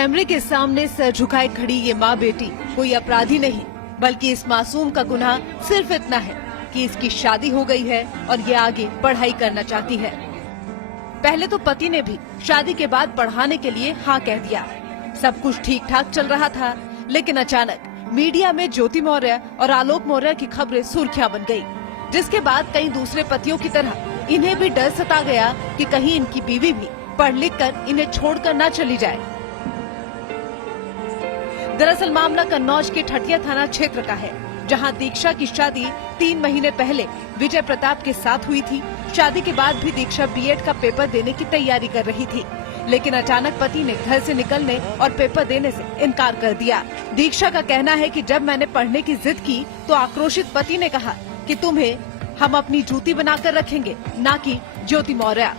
कैमरे के सामने सर झुकाए खड़ी ये माँ बेटी कोई अपराधी नहीं, बल्कि इस मासूम का गुनाह सिर्फ इतना है कि इसकी शादी हो गई है और ये आगे पढ़ाई करना चाहती है। पहले तो पति ने भी शादी के बाद पढ़ाने के लिए हाँ कह दिया। सब कुछ ठीक ठाक चल रहा था, लेकिन अचानक मीडिया में ज्योति मौर्य और आलोक मौर्य की खबरें सुर्खियां बन गयी, जिसके बाद कई दूसरे पतियों की तरह इन्हें भी डर सता गया कि कहीं इनकी बीवी भी पढ़ लिख कर इन्हें छोड़कर न चली जाए। दरअसल मामला कन्नौज के ठटिया थाना क्षेत्र का है, जहां दीक्षा की शादी 3 महीने पहले विजय प्रताप के साथ हुई थी। शादी के बाद भी दीक्षा बीएड का पेपर देने की तैयारी कर रही थी, लेकिन अचानक पति ने घर से निकलने और पेपर देने से इनकार कर दिया। दीक्षा का कहना है कि जब मैंने पढ़ने की जिद की तो आक्रोशित पति ने कहा कि तुम्हें हम अपनी जूती बनाकर रखेंगे, ना कि ज्योति मौर्य।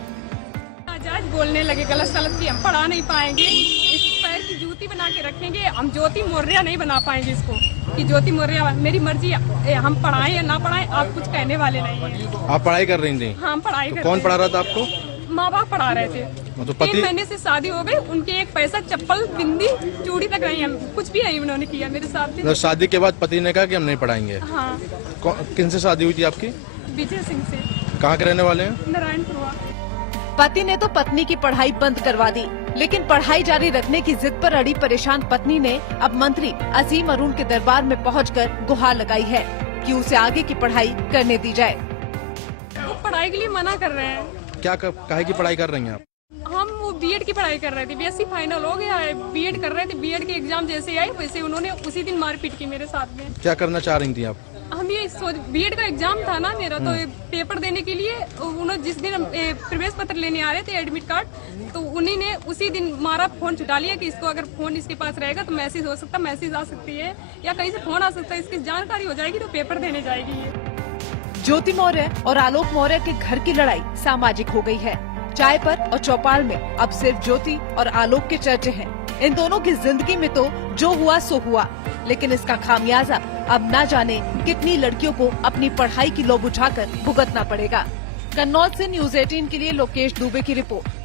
जज बोलने लगे गलत सलत की हम पढ़ा नहीं पाएंगे, इस पैर की जूती बना के रखेंगे, हम ज्योति मौर्य नहीं बना पाएंगे इसको, कि ज्योति मौर्य मेरी मर्जी, हम पढ़ाएं या ना पढ़ाएं आप कुछ कहने वाले नहीं है। आप पढ़ाई कर रही थी? हाँ पढ़ाई कर। कौन पढ़ा रहा था आपको? माँ बाप पढ़ा रहे थे। तो 3 महीने से शादी हो गई, उनके एक पैसा चप्पल बिंदी चूड़ी तक नहीं, हम कुछ भी नहीं उन्होंने किया मेरे साथ। तो शादी के बाद पति ने कहा कि हम नहीं पढ़ाएंगे? हाँ। किन से शादी हुई थी आपकी? विजय सिंह से। कहाँ के रहने वाले हैं? नारायणपुर। पति ने तो पत्नी की पढ़ाई बंद करवा दी, लेकिन पढ़ाई जारी रखने की जिद पर अड़ी परेशान पत्नी ने अब मंत्री असीम अरुण के दरबार में पहुंचकर गुहार लगाई है कि उसे आगे की पढ़ाई करने दी जाए। वो पढ़ाई के लिए मना कर रहे हैं। क्या काहे की पढ़ाई कर रही हैं आप? हम वो बीएड की पढ़ाई कर रहे थे, बीएससी फाइनल हो गया है, बीएड कर रहे थे। बीएड के एग्जाम जैसे आए वैसे उन्होंने उसी दिन मारपीट की मेरे साथ में। क्या करना चाह रही थी आप? हम ये बीएड का एग्जाम था ना मेरा, तो पेपर देने के लिए उन्होंने जिस दिन प्रवेश पत्र लेने आ रहे थे, एडमिट कार्ड, तो उन्हीं ने उसी दिन मारा, फोन छुटा लिया कि इसको अगर फोन इसके पास रहेगा तो मैसेज हो सकता, मैसेज आ सकती है या कहीं से फोन आ सकता है, इसकी जानकारी हो जाएगी तो पेपर देने जाएगी ये। ज्योति मौर्य और आलोक मौर्य के घर की लड़ाई सामाजिक हो गई है। चाय पर और चौपाल में अब सिर्फ ज्योति और आलोक के चर्चे हैं। इन दोनों की जिंदगी में तो जो हुआ सो हुआ, लेकिन इसका खामियाजा अब न जाने कितनी लड़कियों को अपनी पढ़ाई की लोभ उठाकर भुगतना पड़ेगा। कन्नौज से न्यूज़ 18 के लिए लोकेश दुबे की रिपोर्ट।